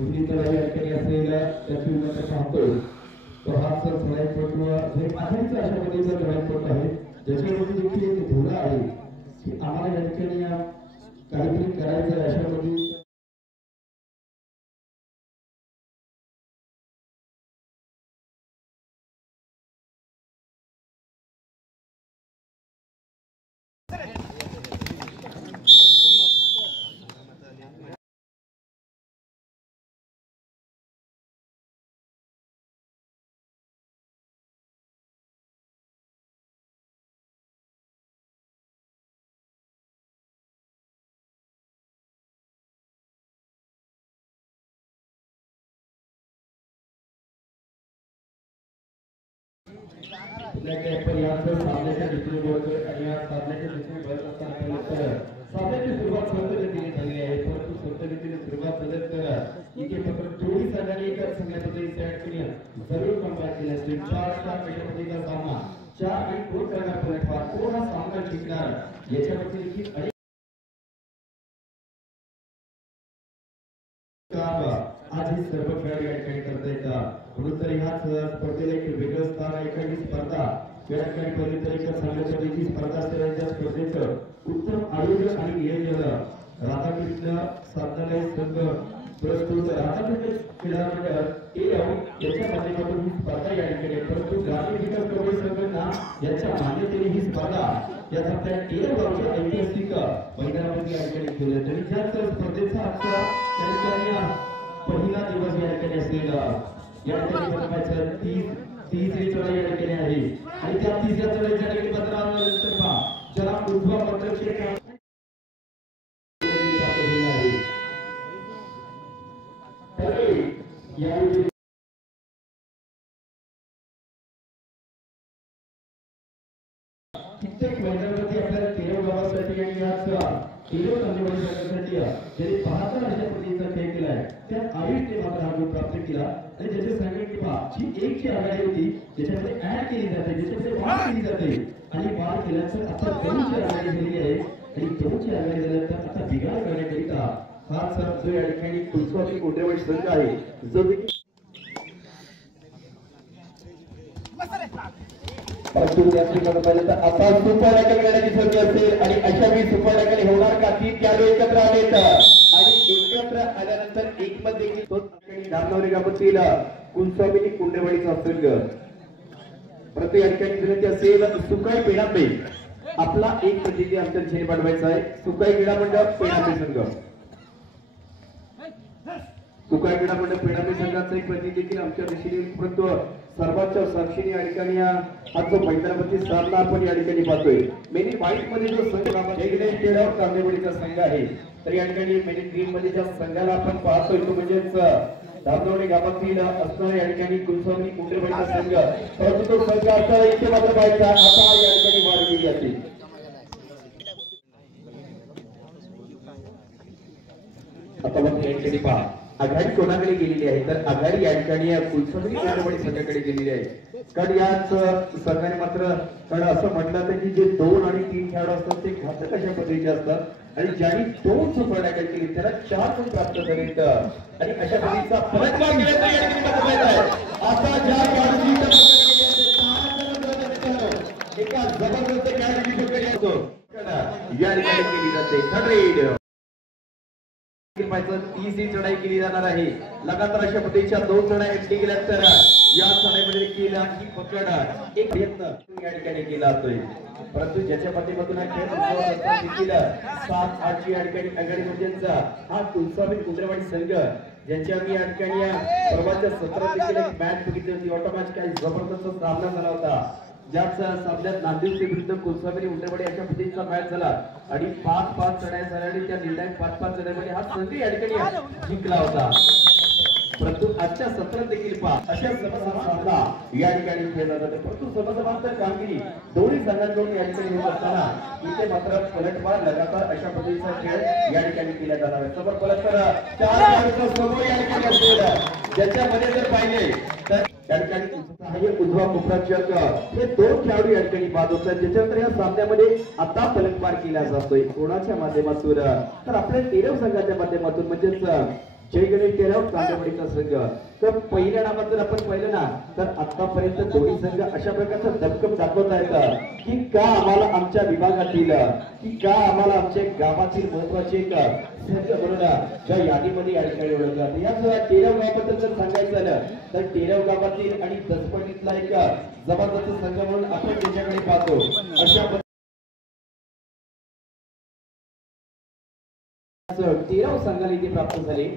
विनीतला या ठिकाणी असलेला त्या टीममध्ये पाहतोय तो हा सर खेळाडू हे आधीचा अशा पद्धतीचा खेळाडू आहे ज्याच्यामध्ये देखील एक धोरण आहे की आम्हाला या ठिकाणी काहीतरी करायचं अशा पद्धतीने पर्याप्त सामन्याच्या दृष्टीने आणि या सामन्याच्या दृष्टीने बघत असताना सामन्याची सुरुवात स्वतः रीतीने झाली आहे परंतु स्वतः रीतीने सुरुवात झाली तर इथे फक्त दोन्ही संघांनी एकाच संघामध्ये जरूर कंपेअर केले असते 4 गटामधील सामना 4 आणि 2 प्रकार पलटवार कोण हा सामना जिंकणार याच्यावरती देखील अनेक आज ही सर्व खेळाडू या ठिकाणी करतायत म्हणून तर ह्या स्पर्धेला एक वेगळं स्थान आहे एखादी स्पर्धा या ठिकाणी परिचारिका संघटनेची स्पर्धा असते त्या स्पर्धेचं उत्तम आयोजन आणि नियोजन राधाकृष्ण साधनालय संघ प्रस्तुत राधाकृष्ण क्रीडा मंडळ याच्या माध्यमातून ही स्पर्धा या ठिकाणी परंतु ग्रामीण विकास कबड्डी संघटना याच्या मान्यतेने ही स्पर्धा या सध्या गावच्या ऐतिहासिक मैदानामध्ये या ठिकाणी खेळली तरी ज्याच स्पर्धेचा आजचा त्या ठिकाणी पहिला दिवस या ठिकाणी असलेला या ठिकाणी बनवायचं 30 चढाई या ठिकाणी आहे आणि त्या 30 चढाईच्या ठिकाणी पत्र आल्यानंतर पहा ज्याला उद्भव पत्रक्षेत्र यावेळी कित्येक मैदानावरती आपल्याला 13 गावासाठी आणि आज 13 तालुक्यासाठी त्यांनी 72 अशा पद्धतीचा खेळ केला आहे त्यात 28 मात्र हा गुण प्राप्त केला आणि ज्याचे सांगितले की जी 1 ची आघाडी होती ज्याच्यामध्ये ऍड केली जाते ज्याच्यामध्ये वाढ केली जाते आणि वाढ केल्यानंतर आता 2 ची आघाडी झालेली आहे आणि 2 ची आघाडी झाल्यानंतर आता बिघाड करण्याकरिता हा जो या ठिकाणी कुलस्वामी कोंडेवाडी संघ आहे जो परंतु पाहिजे तर आता सुपर टॅकल करण्याची संधी असेल आणि अशा वेळी सुपर टॅकल होणार का ती खेळाडू एकत्र आलेत आणि एकत्र आल्यानंतर एकमत देखील धामनवरी गावातील कुलस्वामी कोंडेवाडीचा संघ परंतु या ठिकाणी विनंती असेल सुकाई पेणापे आपला एक प्रतिनिधी आमच्या झेल पाठवायचा आहे सुकाई क्रीडा मंडळ पेणापे संघ सुकाई क्रीडा मंडळ पेणापे संघाचा एक प्रतिनिधी आमच्या दिशेने परंतु सर्वांच्या साक्षीने या ठिकाणी हा जो मैदानावरती सामना आपण या ठिकाणी पाहतोय मेनी व्हाईट मध्ये जो संघ कांदेवाडीचा संघ आहे तर या ठिकाणी मेनी ग्रीन मध्ये ज्या संघाला आपण पाहतोय तो म्हणजेच धामनवडी गावातील असणारा या ठिकाणी कुलस्वामी कोंडेवाडीचा संघ परंतु तो संघ आता इथे मात्र पाहायचा आता या ठिकाणी वाढ केली जाते आता मग या ठिकाणी पहा आघाडी कोणाकडे गेलेली आहे तर आघाडी या ठिकाणी कुलस्वामी कोंडेवाडी संघाकडे गेलेली आहे कारण याच संघाने मात्र कारण असं म्हटलं तर की जे 2 आणि 3 खेळाडू असतात ते घातक अशा पद्धतीचे असतात आणि ज्यांनी 2 सुपर टॅकल केली त्याला 4 गुण प्राप्त झालेत आणि अशा पद्धतीचा फलंदाज केला तर या ठिकाणी महत्त्वाचा आहे आता ज्या खेळाडूची एका जबरदस्त खेळाडूची पकड असतो या ठिकाणी केली जाते थर्ड 30 चढाई केली जाणार आहे लगातार अशा पद्धतीच्या 2 चढाई एमटी केल्या तर या चढाईमध्ये केला ही पकड एक प्रयत्न या ठिकाणी केला जातोय परंतु ज्याच्या पाठीमागून हा खेळ देखील 7-8 ची या ठिकाणी आघाडी म्हणजेच हा कुलस्वामी कोंडेवाडी संघ ज्यांच्या मी या ठिकाणी परवाच्या 17 देखील एक मॅच बघितली होती ऑटोमॅच काही जबरदस्त सामना झाला होता ज्याच सामन्यात नांदेडचे विरुद्ध कुलस्वामी कोंडेवाडी अशा पद्धतीचा मॅच झाला आणि 5-5 चढाई झाल्या आणि त्या निर्णायक 5-5 चढाईमध्ये हा संघ या ठिकाणी जिंकला होता परंतु आजच्या सत्रात देखील पहा अशा सामना या ठिकाणी खेळला जातो परंतु समसमांतर कामगिरी दोन्ही संघांकडून या ठिकाणी होत असताना इथे मात्र पलटवार लगातार अशा पद्धतीचा खेळ या ठिकाणी केला जाणार आहे समोर पलटवार 4 समोर या ठिकाणी असलेला ज्याच्यामध्ये जर पाहिले तर या ठिकाणी उजवा कुपराचक हे 2 खेळाडू या ठिकाणी बाद होतात ज्याच्यानंतर या सामन्यामध्ये आता पलटवार केला जातोय कोणाच्या माध्यमातून तर आपल्या 13 संघाच्या माध्यमातून म्हणजेच जय गणेश टेराव तांबेवाडीचा संघ. तर पहिल्या नामात जर आपण पाहिलं ना तर आतापर्यंत दोन्ही संघ अशा प्रकारचा दमकम दाखवत आहेत की का आम्हाला आमच्या विभागातील की का आम्हाला आमच्या गावातील महत्वाचे संघ म्हणून ज्या यादीमध्ये या ठिकाणी ओळखतात. या टेराव गावाबद्दल जर सांगायचं झालं तर टेराव गावातील आणि दसपटीतला एक जबरदस्त संघ म्हणून आपण त्याच्याकडे पाहतो. अशा टेराव संघाला इथे प्राप्त झाले.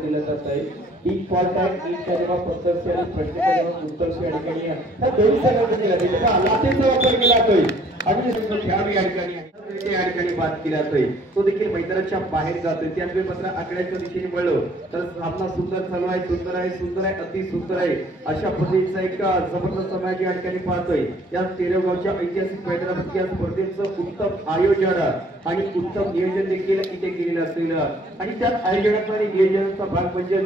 दिलं जात आहे. एक फॉल्ट आहे, एक जेव्हा प्रत्यक्ष आणि प्रश्नाचा जेव्हा उत्तर या ठिकाणी त्या दोन्ही संघांमध्ये दिला त्याचा लाटेचा वापर केला जातोय आणि खेळाडू या ठिकाणी बात केला जातोय. तो देखील मैदानाच्या बाहेर जातोय. त्याच वेळी मात्र आकड्याच्या दिशेने वळलो तर सामना सुंदर चालू आहे. सुंदर आहे, सुंदर आहे, अति सुंदर आहे अशा पद्धतीचा एक जबरदस्त समाज या ठिकाणी पाहतोय. या टेरावगावच्या ऐतिहासिक मैदानामध्ये या स्पर्धेचं उत्तम आयोजन आणि उत्तम नियोजन देखील इथे केलेलं असेल आणि त्या आयोजनाचा आणि नियोजनाचा भाग म्हणजे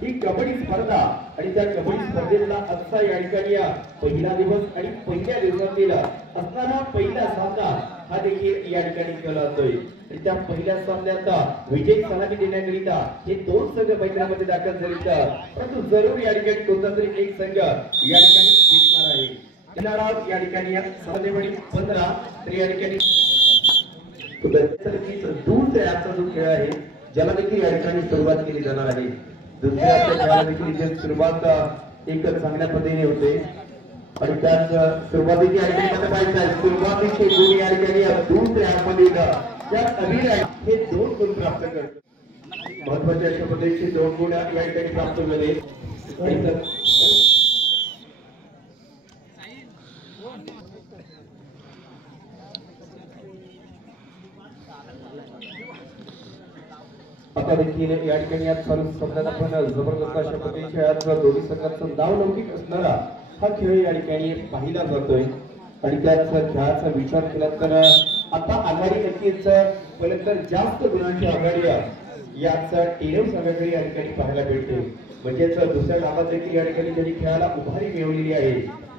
ही कबड्डी स्पर्धा आणि त्या कबड्डी स्पर्धेला आजचा या ठिकाणी पहिला दिवस आणि पहिल्या दिवसातील असणारा पहिला सामना हा देखील या ठिकाणी केला जातोय. आणि त्या पहिल्या सामन्यात विजय सलामी देण्याकरिता हे दोन संघ मैदानामध्ये दाखल झाले परंतु जरूर या ठिकाणी कोणता तरी एक संघ या ठिकाणी जिंकणार आहे. या ठिकाणी साधेवाडी 15 तर या ठिकाणी दूर ते आजचा जो खेळ आहे ज्याला देखील या ठिकाणी सुरुवात केली जाणार आहे. दुसऱ्या खेळाला देखील इथे सुरुवात एक चांगल्या पद्धतीने होते आणि त्याच सुरुवातीची सुरुवातीचे गुण या ठिकाणी दूर ते आतमध्ये त्या अभिनय हे 2 गुण प्राप्त करतात. महत्वाच्या अशा पद्धतीचे 2 गुण या ठिकाणी प्राप्त झाले. आता देखील या ठिकाणी आज चालू सामन्यात आपण जबरदस्त अशा पद्धतीच्या दोन्ही संघांचं नावलौकिक असणारा हा खेळ या ठिकाणी पाहिला जातोय आणि त्याच खेळाचा विचार केला तर आता आघाडी नक्कीच तर जास्त गुणांची आघाडी याच टेराव संघाकडे या ठिकाणी पाहायला भेटते. म्हणजेच दुसऱ्या नावात देखील या ठिकाणी ज्यांनी खेळाला उभारी मिळवलेली आहे,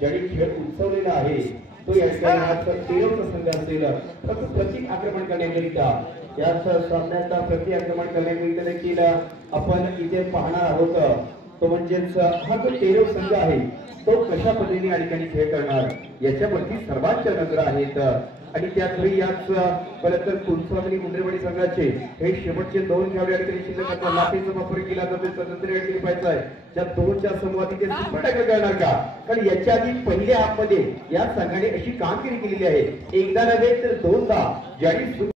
ज्यांनी खेळ उंचवलेला आहे तो या ठिकाणी आज टेरावचा संघ असेल. परंतु प्रतीक आक्रमण करण्याकरिता याच सामन्याचा प्रति आक्रमण करण्याकरिता देखील आपण इथे पाहणार आहोत. तो म्हणजेच हा जो टेराव संघ आहे तो कशा पद्धतीने या ठिकाणी खेळ करणार याच्यावरती सर्वांच्या नजर आहेत आणि त्याचवेळी याच परत कुलस्वामी मुंद्रेवाडी संघाचे हे शेवटचे 2 खेळाडू या ठिकाणी शिल्लक लाटेचा वापर केला जातो. स्वतंत्र या ठिकाणी पाहायचा आहे त्या 2च्या संवादी ते सुपर टॅकल करणार का, कारण याच्या आधी पहिल्या हाफमध्ये या संघाने अशी कामगिरी केलेली आहे. एकदा नव्हे तर 2दा ज्यांनी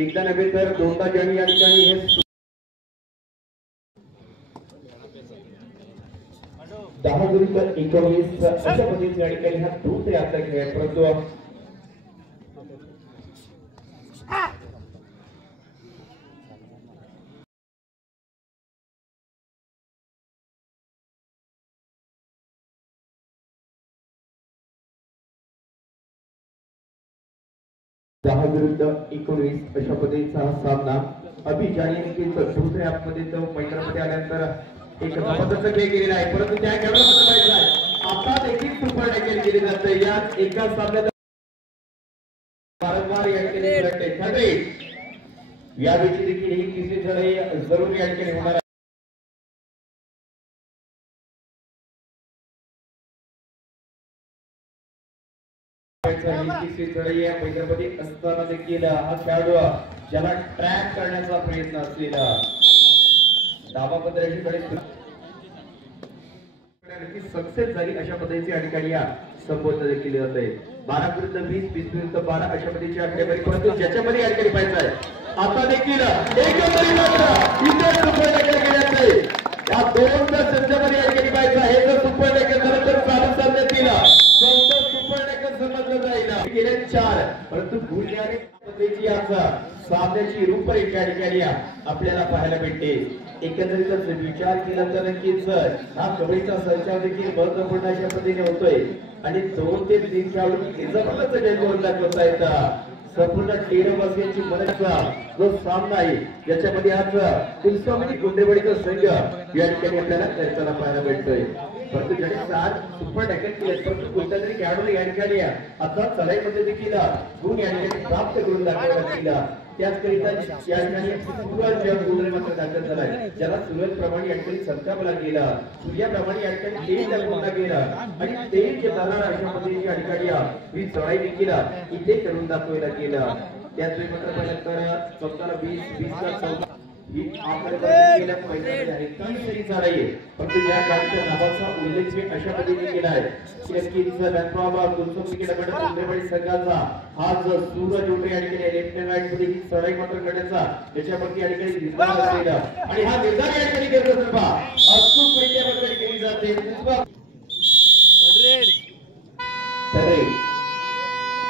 एकदा नव्हे तर 2दा ज्यांनी या ठिकाणी हे 10-19 अशा पद्धतीने या ठिकाणी हा दूर ते आता खेळ परंतु दहा विरुद्ध 19 अशा पद्धतीचा हा सामना अभिजानी दुसऱ्या मध्ये तो मैदानामध्ये आल्यानंतर एक जबरदस्त खेळ केलेला आहे. परंतु त्या खेळाला आता देखील सुपर टॅकल केली जाते. या एका सामन्यात वारंवार या ठिकाणी यावेळी देखील ही तिसरी लढाई जरूर या ठिकाणी होणार आहे. मैदानामध्ये असताना देखील हा खेळाडू ज्याला ट्रॅक करण्याचा प्रयत्न असलेला डावा पदराकडे सक्सेस झाली अशा पद्धतीची या ठिकाणी संबोधन देखील जात आहे. 12 विरुद्ध 20, 20 विरुद्ध 12 अशा पद्धतीची आकडेवारी परंतु ज्याच्यामध्ये या ठिकाणी पाहायचं आहे आता देखील एकंदरीत इथे सुपर टॅकल केल्याचं आहे. या 2 संघामध्ये या ठिकाणी पाहायचं आहे. हे जर सुपर टॅकल झालं तर चालू सामन्यातील सुपर टॅकल समजलं जाईल. गेले 4 परंतु गुणल्याने पद्धतीची याचा सामन्याची रूपरेषा या ठिकाणी आपल्याला पाहायला भेटते. एकंदरीतच विचार केला तर नक्कीच हा कबड्डीचा संचार देखील महत्वपूर्ण अशा पद्धतीने होतोय आणि 2 ते 3 खेळाडू जबरदस्त खेळ करून दाखवत आहेत. संपूर्ण 13 वर्षांची मनचा जो सामना आहे ज्याच्यामध्ये आज कुलस्वामी गुंडेवाडीचा संघ या ठिकाणी आपल्याला करताना पाहायला मिळतोय। परंतु ज्याने 4 सुपर टॅकल केले परंतु कोणत्या तरी खेळाडूला या ठिकाणी आता चढाईमध्ये देखील गुण या ठिकाणी प्राप्त करून दाखवण्यात केला। त्याचकरिता या ठिकाणी सूरज गुंडे मात्र दाखल झालाय ज्याला सूर्याप्रमाणे या ठिकाणी संतापला गेला, सूर्याप्रमाणे या ठिकाणी तेज दाखवला गेला आणि तेज घेताना अशा पद्धतीने या ठिकाणी ही चढाई देखील इथे करून दाखवला गेला। त्याचवेळी मात्र पहिल्यांदा स्वतःला 20 ला 14 ही आपल्याला गेल्या पहिल्या आहे काहीतरी चढाई आहे परंतु या गाडीच्या नावाचा उल्लेख मी अशा पद्धतीने केला आहे की नक्कीचा बॅकप्रॉबा गुंतवणूक केला पण गुंडेवाडी संघाचा हा जो सूरज उठे या ठिकाणी लेफ्ट राईट मध्ये ही चढाई मात्र करण्याचा त्याच्यावरती या ठिकाणी निर्धार असलेला आणि हा निर्धार या ठिकाणी करत असताना अचूकरित्या वगैरे केली जाते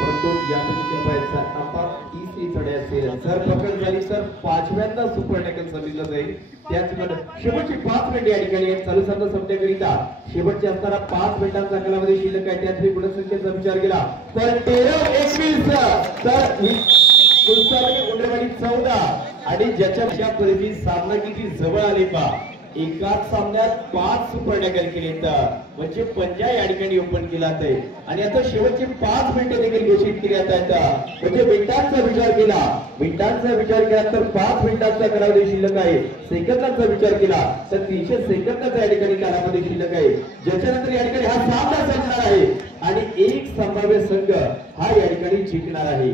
परंतु या पद्धतीने पाहायचा आता तिसरी चढाई असेल जर पकड झाली तर 5व्यांदा सुपर टॅकल समजलं जाईल। त्याचबरोबर शेवटची 5 मिनिटे या ठिकाणी चालू सामना संपण्याकरिता शेवटचे असताना 5 मिनिटांचा कालावधी शिल्लक आहे। त्याचवेळी गुणसंख्येचा विचार केला तर 13-21 तर कुलस्वामी गुंडेवाडी 14 आणि ज्याच्या परिस्थिती सामना किती जवळ आले पा एकाच सामन्यात 5 सुपर टॅकल केले म्हणजे पंजा या ठिकाणी ओपन केला आहे आणि आता शेवटचे 5 मिनिटे देखील घोषित केली आहेत म्हणजे मिनिटांचा विचार केला तर 5 मिनिटांचा कालावधी शिल्लक आहे। सेकंदांचा विचार केला तर 300 सेकंदाचा या ठिकाणी कालावधी शिल्लक आहे ज्याच्यानंतर या ठिकाणी हा सामना संपणार आहे आणि एक संभाव्य संघ हा या ठिकाणी जिंकणार आहे।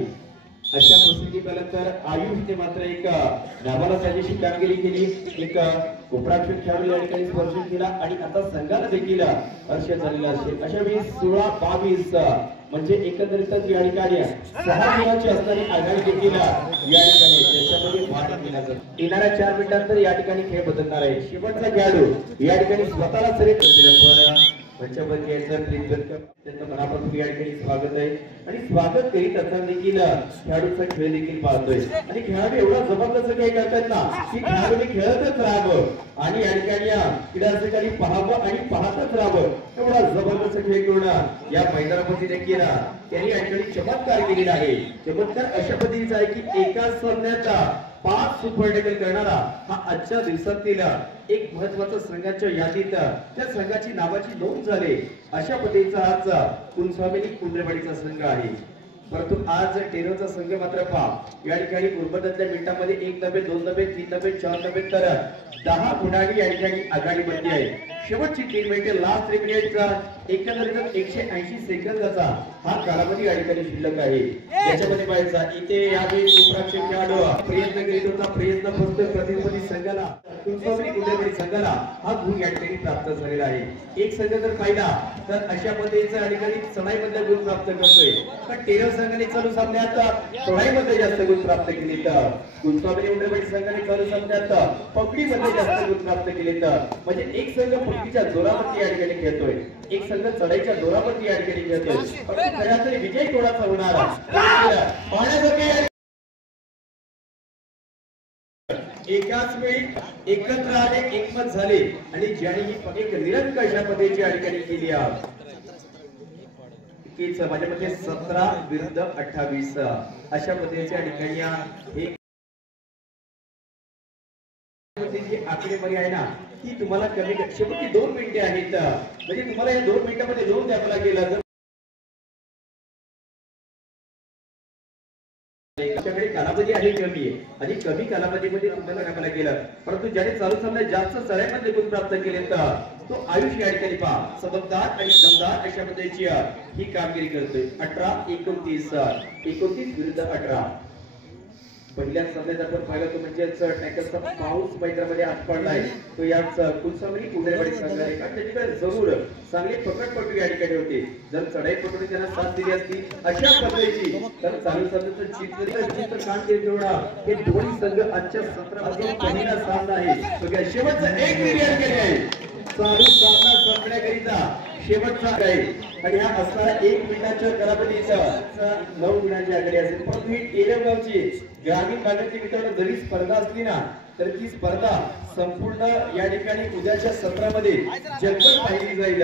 अशा परिस्थिती तर आयुषने मात्र एक नावाला साजेशी कामगिरी केली, एक उपराक्षक खेळाडू या ठिकाणी स्पर्श केला आणि आता संघाला देखील हर्ष झालेला असेल। अशा वेळी 16-22 म्हणजे एकंदरीतच या ठिकाणी 6 गुणांची असणारी आघाडी देखील या ठिकाणी त्याच्यामध्ये भाग केला जातो। येणाऱ्या 4 मिनिटांनंतर या ठिकाणी खेळ बदलणार आहे। शेवटचा खेळाडू या ठिकाणी स्वतःला सरेंडर केलं पंचवटी याचं वेलकम त्यांचं मनापासून या ठिकाणी स्वागत आहे आणि स्वागत करीत असताना देखील खेळाडूचा खेळ देखील पाहतोय आणि खेळाडू एवढा जबरदस्त खेळ करतात ना की खेळाडूने खेळतच राहावं आणि या ठिकाणी क्रीडार्थींनी पाहावं आणि पाहतच राहावं एवढा जबरदस्त खेळ करून या मैदानामध्ये देखील त्यांनी या ठिकाणी चमत्कार केलेला आहे। चमत्कार अशा पद्धतीचा आहे की एकाच सामन्यात 5 सुपर टॅकल करणारा हा आजच्या दिवसातील एक महत्त्वाचा संघाच्या यादीत त्या संघाची नावाची नोंद झाली अशा पद्धतीचा आज कुलस्वामी गुंडेवाडीचा संघ आहे। परंतु आज टेरोचा संघ मात्र या ठिकाणी उर्वरित मिनिटांमध्ये 1 नव्हे 2 नव्हे 3 नव्हे 4 नव्हे तर 10 गुणांनी या ठिकाणी आघाडीमध्ये आहे। शेवटची 3 मिनिटे लास्ट 3 मिनिटचा एकंदरीत 180 सेकंदाचा हा कालावधी या ठिकाणी शिल्लक आहे। याच्यामध्ये पाहायचा इथे यावेळी उपराक्षक खेळाडू प्रयत्न करीत होता प्रयत्न फक्त प्रतिस्पर्धी संघाला कुलस्वामी गुंडेवाडी संघाला हा गुण या ठिकाणी प्राप्त झालेला आहे। एक संघ जर पाहिला तर अशा पद्धतीचा या ठिकाणी चढाईमध्ये गुण प्राप्त करतोय पण टेरो संघाने चालू सामन्यात चढाईमध्ये जास्त गुण प्राप्त केले तर कुलस्वामी गुंडेवाडी संघाने चालू सामन्यात पकडीमध्ये जास्त गुण प्राप्त केले तर म्हणजे एक संघ पकडीच्या जोरावरती या ठिकाणी खेळतोय एक संघ चढाईच्या जोरावरती या ठिकाणी खेळतोय पण खऱ्या तरी विजय कोणाचा होणार पाहण्यासारखे एकाच वेळी एकत्र आले एकमत झाले आणि ज्यांनी ही एक निरंक अशा पद्धतीची या ठिकाणी केली की माझ्या मते 17 विरुद्ध 28 अशा पद्धतीच्या ठिकाणी जी आकडेवारी आहे ना ती तुम्हाला कमी शेवटी 2 मिनिटे आहेत म्हणजे तुम्हाला या 2 मिनिटांमध्ये लोन द्यावा लागेल कालावधी आहे कमी आहे आणि कमी कालावधीमध्ये तुम्हाला करायला लागेल परंतु ज्याने चालू सामन्यात जास्त चढाईमध्ये गुण प्राप्त केले तर तो आयुष या ठिकाणी सबकदार आणि दमदार अशा पद्धतीची ही कामगिरी करतोय। 18-29 विरुद्ध 18 पहिल्या सामन्यात आपण पाहिलं तो म्हणजेच टॅकलचा पाऊस मैदानामध्ये आज पडलाय तो याच कुलस्वामी गुंडेवाडी संघाने कारण त्याच्याकडे जरूर चांगली पकडपटू या ठिकाणी होते जर चढाई पकडून त्यांना साथ दिली असती अशा पद्धतीची तर चालू सामन्याचं काम केलं तेवढा हे दोन्ही संघ आजच्या 17 पहिला सामना आहे शेवटचा एक मिनिट केले आहे चालू सामना संपण्याकरिता शेवटचा आहे आणि हा असणारा 1 मिनिटाच्या कालावधीचा 9 गुणांची आघाडी असेल परंतु ही टेरेगावची ग्रामीण भागातील मित्रांनो जरी स्पर्धा असली ना तर ती स्पर्धा संपूर्ण या ठिकाणी उद्याच्या सत्रामध्ये जगभर पाहिली जाईल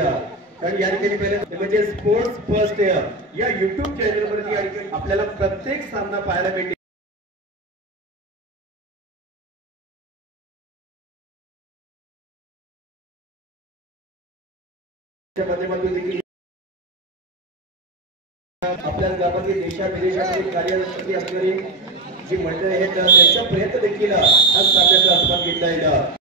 कारण या ठिकाणी पहिले म्हणजे स्पोर्ट्स फर्स्ट इयर या YouTube चॅनल वरती या ठिकाणी आपल्याला प्रत्येक सामना पाहायला भेटेल. माध्यमातून देखील आपल्या गावातील देशा विदेशातील कार्यरत असणारी जी मंडळी आहेत त्यांच्यापर्यंत देखील हा सामन्याचा आस्वाद घेतला येईल.